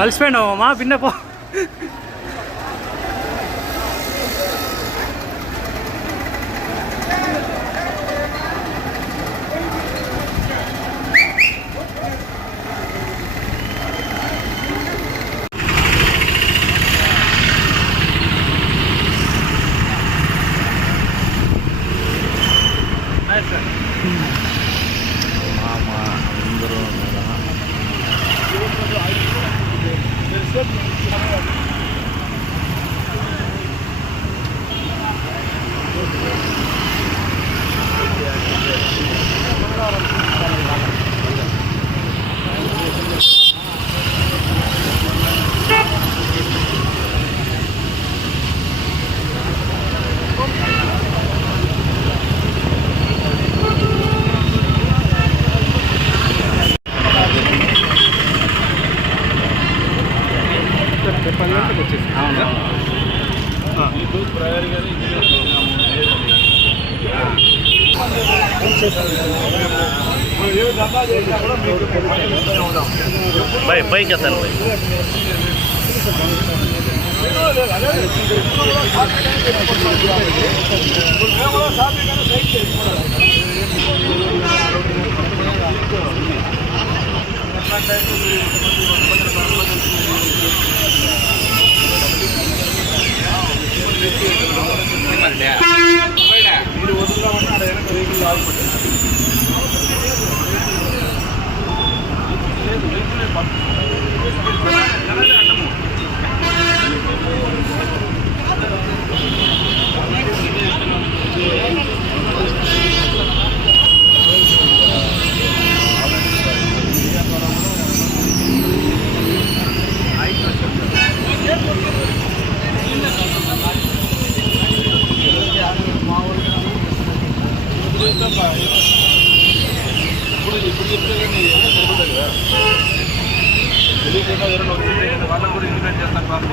అలసిపోయినావమ్మా భిన్న పో. भाई भाई क्या सर भाई వాళ్ళకు కూడా ఇంప్లిమెంట్ చేస్తాను బాబు.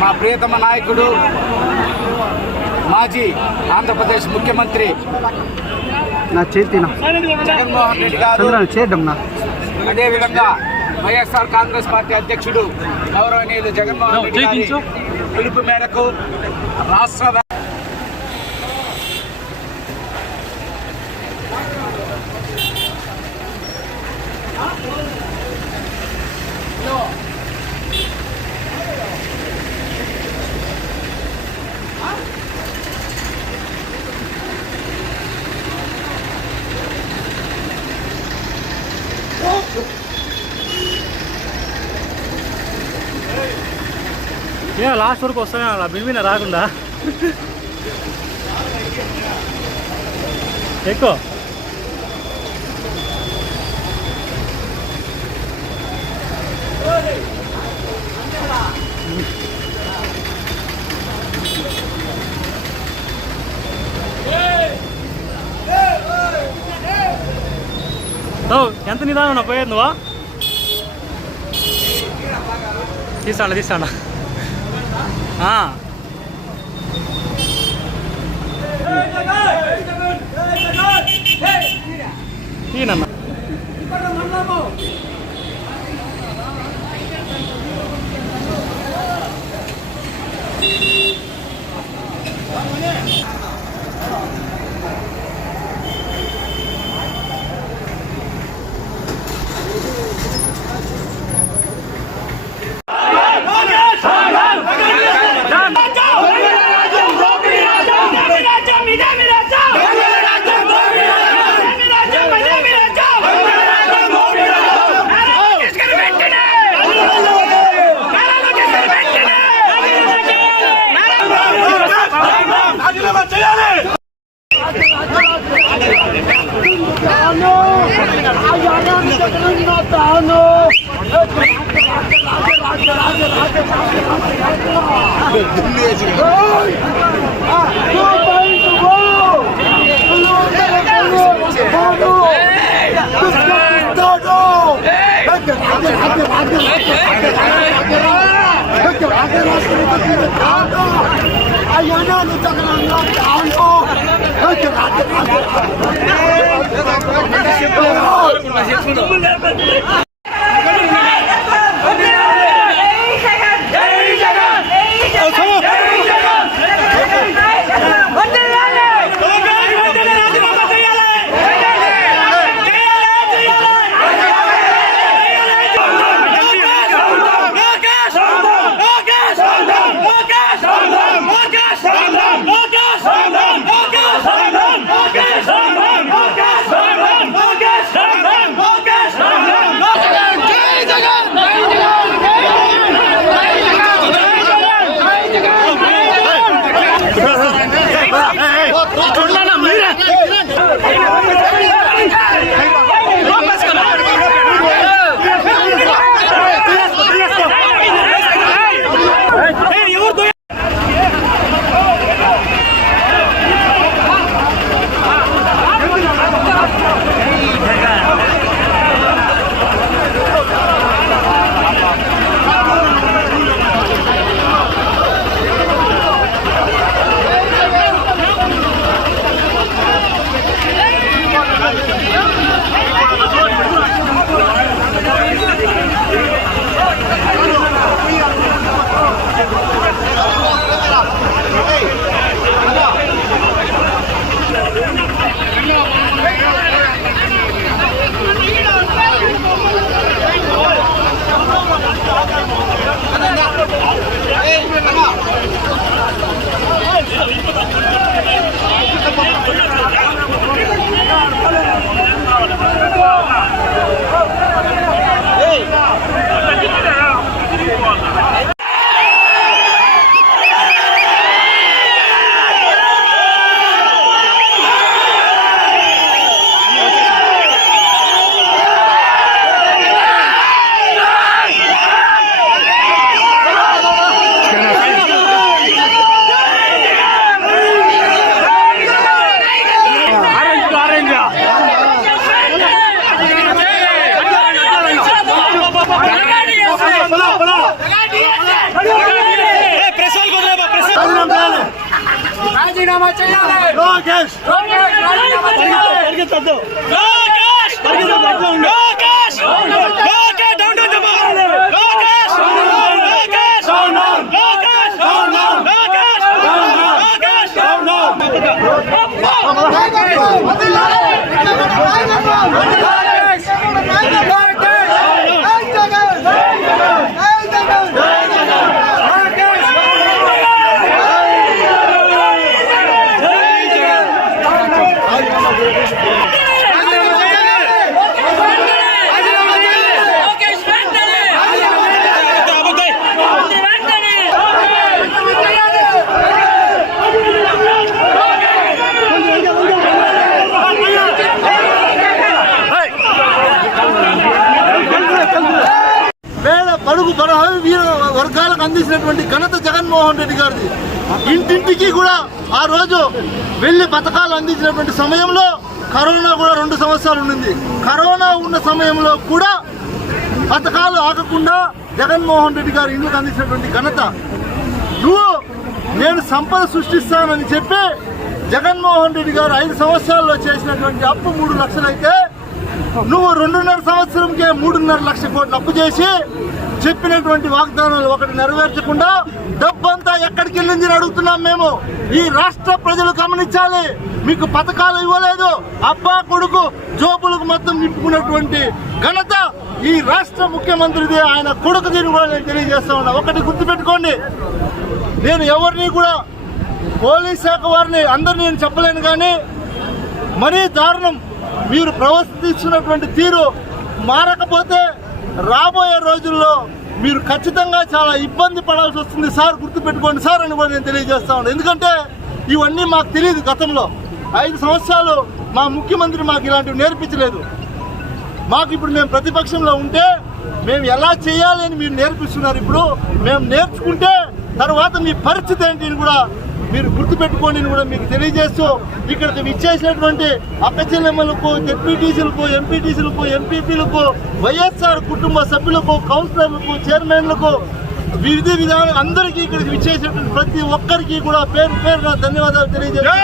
మా ప్రియతమ నాయకుడు మాజీ ఆంధ్రప్రదేశ్ ముఖ్యమంత్రి జగన్మోహన్ రెడ్డి గారు, అదేవిధంగా వైఎస్ఆర్ కాంగ్రెస్ పార్టీ అధ్యక్షుడు గౌరవనీయులు జగన్మోహన్ రెడ్డి గారి పిలుపు మేరకు రాష్ట్ర లాస్ట్ వరకు వస్తానే అలా బిమ్మిన రాకుండా ఎక్కువ ఎంత నిదానం పోయేది నువ్వా తీస్తాడా ఈయనన్నా రాజీనామా చేయాలి. లోకేష్ రాజీనామా చేయాలి. పరిగెత్తొద్దు. Lokesh Lokesh Lokesh down to the ball Lokesh Lokesh Lokesh Jaganmohan Reddy గారిది. ఇంటింటికి కూడా ఆ రోజు వెళ్ళి పథకాలు అందించినటువంటి సమయంలో కరోనా కూడా 2 సంవత్సరాలు ఉండింది. కరోనా ఉన్న సమయంలో కూడా పథకాలు ఆగకుండా జగన్మోహన్ రెడ్డి గారు ఇండ్లకు అందించినటువంటి ఘనత. నేను సంపద సృష్టిస్తానని చెప్పి జగన్మోహన్ రెడ్డి గారు 5 సంవత్సరాల్లో చేసినటువంటి అప్పు 3 లక్షలు అయితే నువ్వు 2.5 సంవత్సరంకే 3.5 లక్షల కోట్లు అప్పు చేసి చెప్పినటువంటి వాగ్దానాలు ఒకటి నెరవేర్చకుండా డబ్బంతా ఎక్కడికి వెళ్ళింది అని అడుగుతున్నాం మేము. ఈ రాష్ట్ర ప్రజలు గమనించాలి. మీకు పథకాలు ఇవ్వలేదు, అబ్బా కొడుకు జోబులకు మొత్తం నింపుకున్నటువంటి ఘనత ఈ రాష్ట్ర ముఖ్యమంత్రిది, ఆయన కొడుకు. దీన్ని కూడా నేను తెలియజేస్తా ఉన్నా. ఒకటి గుర్తుపెట్టుకోండి, నేను ఎవరిని కూడా పోలీస్ శాఖ వారిని అందరినీ నేను చెప్పలేను, కానీ మరీ దారుణం. మీరు ప్రవర్తిస్తున్నటువంటి తీరు మారకపోతే రాబోయే రోజుల్లో మీరు ఖచ్చితంగా చాలా ఇబ్బంది పడాల్సి వస్తుంది సార్, గుర్తుపెట్టుకోండి సార్ అని కూడా నేను తెలియజేస్తా ఉన్నాను. ఎందుకంటే ఇవన్నీ మాకు తెలియదు. గతంలో 5 సంవత్సరాలు మా ముఖ్యమంత్రి మాకు ఇలాంటివి నేర్పించలేదు. మాకు ఇప్పుడు మేము ప్రతిపక్షంలో ఉంటే మేము ఎలా చేయాలి అని మీరు నేర్పిస్తున్నారు. ఇప్పుడు మేము నేర్చుకుంటే తర్వాత మీ పరిస్థితి ఏంటి అని కూడా మీరు గుర్తుపెట్టుకోండి అని కూడా మీకు తెలియజేస్తూ, ఇక్కడికి విచ్చేసినటువంటి అక్క చెల్లెమ్మలకు, జెడ్పీటీసీలకు, ఎంపీటీసీలకు, ఎంపీపీలకు, వైఎస్ఆర్ కుటుంబ సభ్యులకు, కౌన్సిలర్లకు, చైర్మన్లకు, విధి విధానం అందరికీ ఇక్కడికి విచ్చేసినటువంటి ప్రతి ఒక్కరికి కూడా పేరు పేరున ధన్యవాదాలు తెలియజేస్తున్నాను.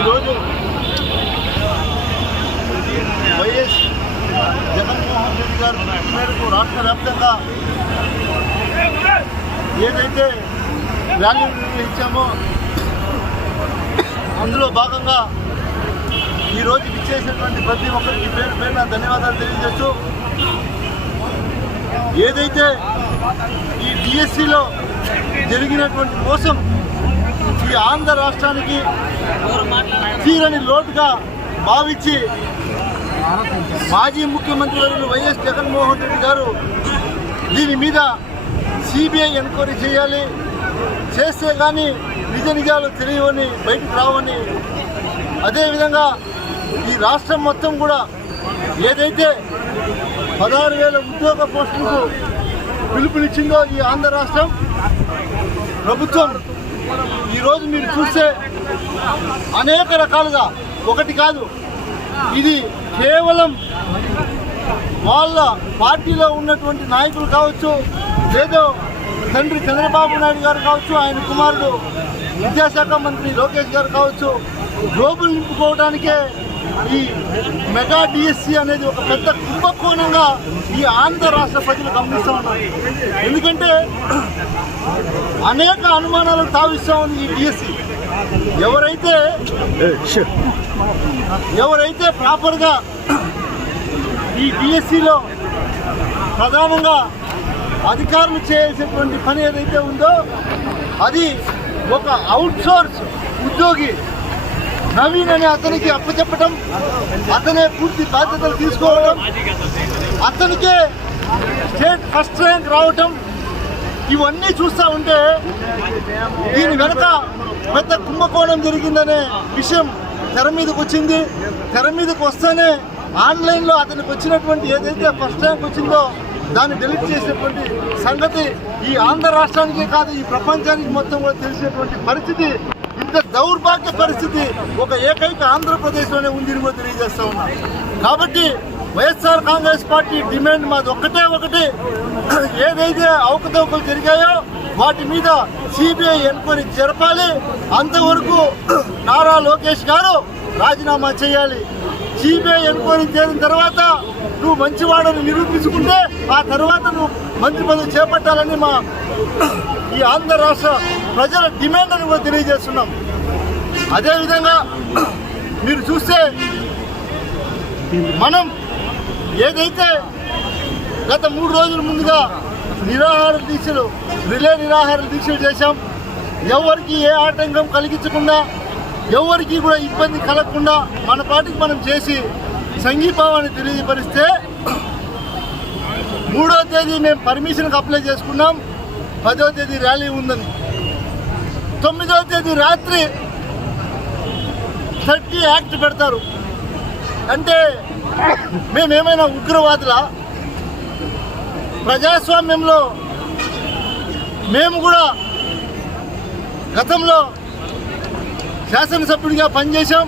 ఈరోజు వైఎస్ జగన్మోహన్ రెడ్డి గారు మేరకు రాష్ట్ర వ్యాప్తంగా ఏదైతే ర్యాలీలు నిర్వహించామో అందులో భాగంగా ఈరోజు విచ్చేసినటువంటి ప్రతి ఒక్కరికి పేరు పేరున ధన్యవాదాలు తెలియజేస్తూ, ఏదైతే ఈ డిఎస్సిలో జరిగినటువంటి మోసం ఈ ఆంధ్ర రాష్ట్రానికి తీరని లోటుగా భావించి మాజీ ముఖ్యమంత్రి వర్యులు వైఎస్ జగన్మోహన్ రెడ్డి గారు దీని మీద సిబిఐ ఎంక్వైరీ చేయాలి, చేస్తే కానీ నిజ నిజాలు తెలియవని బయటకు రావని, అదేవిధంగా ఈ రాష్ట్రం మొత్తం కూడా ఏదైతే 16,000 ఉద్యోగ పోస్టులకు పిలుపునిచ్చిందో ఈ ఆంధ్ర రాష్ట్రం ప్రభుత్వం ఈరోజు మీరు చూస్తే అనేక రకాలుగా, ఒకటి కాదు, ఇది కేవలం వాళ్ళ పార్టీలో ఉన్నటువంటి నాయకులు కావచ్చు, లేదో తండ్రి చంద్రబాబు నాయుడు గారు కావచ్చు, ఆయన కుమారుడు విద్యాశాఖ మంత్రి లోకేష్ గారు కావచ్చు, జోబులు నింపుకోవడానికే ఈ మెగా డిఎస్సి అనేది ఒక పెద్ద కుంభకోణంగా ఈ ఆంధ్ర రాష్ట్ర ప్రజలు గమనిస్తూ ఉన్నారు. ఎందుకంటే అనేక అనుమానాలకు తావిస్తూ ఉంది ఈ డిఎస్సి. ఎవరైతే ప్రాపర్గా ఈ డిఎస్సిలో ప్రధానంగా అధికారులు చేయాల్సినటువంటి పని ఏదైతే ఉందో అది ఒక అవుట్సోర్స్ ఉద్యోగి నవీన్ అనే అతనికి అప్పచెప్పటం, అతనే పూర్తి బాధ్యతలు తీసుకోవడం, అతనికే స్టేట్ ఫస్ట్ ర్యాంక్ రావటం, ఇవన్నీ చూస్తూ ఉంటే దీని వెనక పెద్ద కుంభకోణం జరిగిందనే విషయం తెర మీదకి వచ్చింది. తెర మీదకి వస్తేనే ఆన్లైన్లో అతనికి వచ్చినటువంటి ఏదైతే ఫస్ట్ ర్యాంక్ వచ్చిందో దాన్ని డెలీట్ చేసినటువంటి సంగతి ఈ ఆంధ్ర రాష్ట్రానికే కాదు, ఈ ప్రపంచానికి మొత్తం కూడా తెలిసినటువంటి పరిస్థితి. ఇంత దౌర్భాగ్య పరిస్థితి ఒక ఏకైక ఆంధ్రప్రదేశ్లోనే ఉందని కూడా తెలియజేస్తా ఉన్నా. కాబట్టి వైఎస్ఆర్ కాంగ్రెస్ పార్టీ డిమాండ్ మాది ఒకటి, ఏదైతే అవకతవకలు జరిగాయో వాటి మీద సిబిఐ ఎంక్వైరీ జరపాలి. అంతవరకు నారా లోకేష్ గారు రాజీనామా చేయాలి. సిబిఐ ఎంక్వైరీ చేసిన తర్వాత నువ్వు మంచివాడని నిరూపించుకుంటే ఆ తర్వాత నువ్వు మంత్రి పదవి చేపట్టాలని మా ఈ ఆంధ్ర రాష్ట్ర ప్రజల డిమాండ్ అని కూడా తెలియజేస్తున్నాం. అదేవిధంగా మీరు చూస్తే మనం ఏదైతే గత 3 రోజుల ముందుగా రిలే నిరాహార దీక్షలు చేశాం, ఎవరికి ఏ ఆటంకం కలిగించకుండా, ఎవరికి కూడా ఇబ్బంది కలగకుండా మన పార్టీకి మనం చేసి సంఘీభావాన్ని తెలియపరిస్తే 3వ తేదీ మేము పర్మిషన్కి అప్లై చేసుకున్నాం. 10వ తేదీ ర్యాలీ ఉందని, 9వ తేదీ రాత్రి 30 యాక్ట్ పెడతారు. అంటే మేమేమైనా ఉగ్రవాదులా? ప్రజాస్వామ్యంలో మేము కూడా గతంలో శాసనసభ్యుడిగా పనిచేశాం.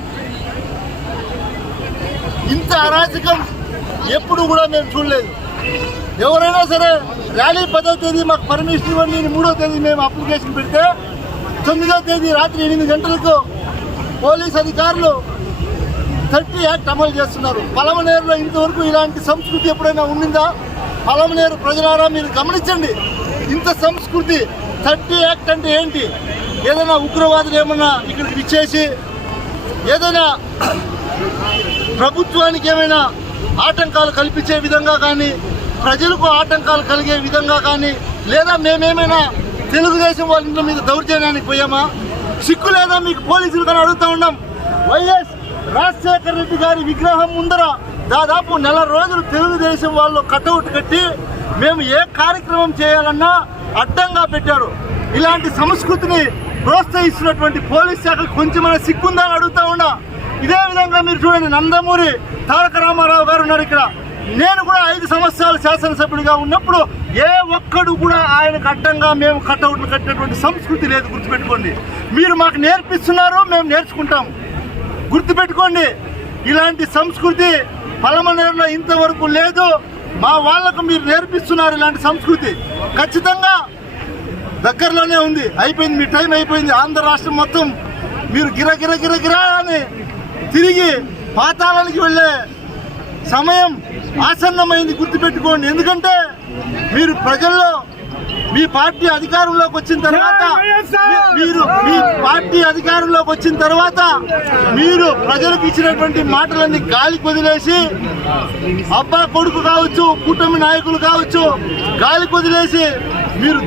ఇంత అరాచకం ఎప్పుడు కూడా మేము చూడలేదు. ఎవరైనా సరే ర్యాలీ 10వ తేదీ మాకు పర్మిషన్ ఇవ్వండి, 3వ తేదీ మేము అప్లికేషన్ పెడితే 9వ తేదీ రాత్రి 8 గంటలకు పోలీస్ అధికారులు 30 యాక్ట్ అమలు చేస్తున్నారు. పలమనేరులో ఇంతవరకు ఇలాంటి సంస్కృతి ఎప్పుడైనా ఉండిందా? పలమనేరు ప్రజలారా మీరు గమనించండి. ఇంత సంస్కృతి 30 యాక్ట్ అంటే ఏంటి? ఏదైనా ఉగ్రవాదులు ఏమన్నా ఇక్కడికి విచ్చేసి ఏదైనా ప్రభుత్వానికి ఏమైనా ఆటంకాలు కల్పించే విధంగా కానీ, ప్రజలకు ఆటంకాలు కలిగే విధంగా కానీ, లేదా మేమేమైనా తెలుగుదేశం వాళ్ళ ఇంట్లో మీద దౌర్జన్యానికి పోయామా? సిక్కు లేదా మీకు పోలీసులు కానీ అడుగుతూ ఉన్నాం. వైఎస్ రాజశేఖర రెడ్డి గారి విగ్రహం ముందర దాదాపు 1 నెల రోజులు తెలుగుదేశం వాళ్ళు కటౌట్ కట్టి మేము ఏ కార్యక్రమం చేయాలన్నా అడ్డంగా పెట్టారు. ఇలాంటి సంస్కృతిని ప్రోత్సహిస్తున్నటువంటి పోలీస్ శాఖకు కొంచెమైనా సిగ్గుందా అని అడుగుతా ఉన్నా. ఇదే విధంగా మీరు చూడండి, నందమూరి తారక రామారావు గారు ఉన్నారు ఇక్కడ. నేను కూడా 5 సంవత్సరాలు శాసనసభ్యుడిగా ఉన్నప్పుడు ఏ ఒక్కడు కూడా ఆయనకు అడ్డంగా మేము కటౌట్లు కట్టినటువంటి సంస్కృతి లేదు. గుర్తుపెట్టుకోండి. మీరు మాకు నేర్పిస్తున్నారు, మేము నేర్చుకుంటాం. గుర్తుపెట్టుకోండి, ఇలాంటి సంస్కృతి పలమనేరులో ఇంతవరకు లేదు. మా వాళ్లకు మీరు నేర్పిస్తున్నారు ఇలాంటి సంస్కృతి. ఖచ్చితంగా దగ్గరలోనే ఉంది, అయిపోయింది, మీ టైం అయిపోయింది. ఆంధ్ర రాష్ట్రం మొత్తం మీరు గిరగిరా అని తిరిగి పాతాళానికి వెళ్ళే సమయం ఆసన్నమైంది. గుర్తుపెట్టుకోండి. ఎందుకంటే మీరు ప్రజల్లో మీ పార్టీ అధికారంలోకి వచ్చిన తర్వాత మీ పార్టీ అధికారంలోకి వచ్చిన తర్వాత మీరు ప్రజలకు ఇచ్చినటువంటి మాటలన్నీ గాలికి వదిలేసి, అబ్బా కొడుకు కావచ్చు, కూటమి నాయకులు కావచ్చు, గాలికి వదిలేసి మీరు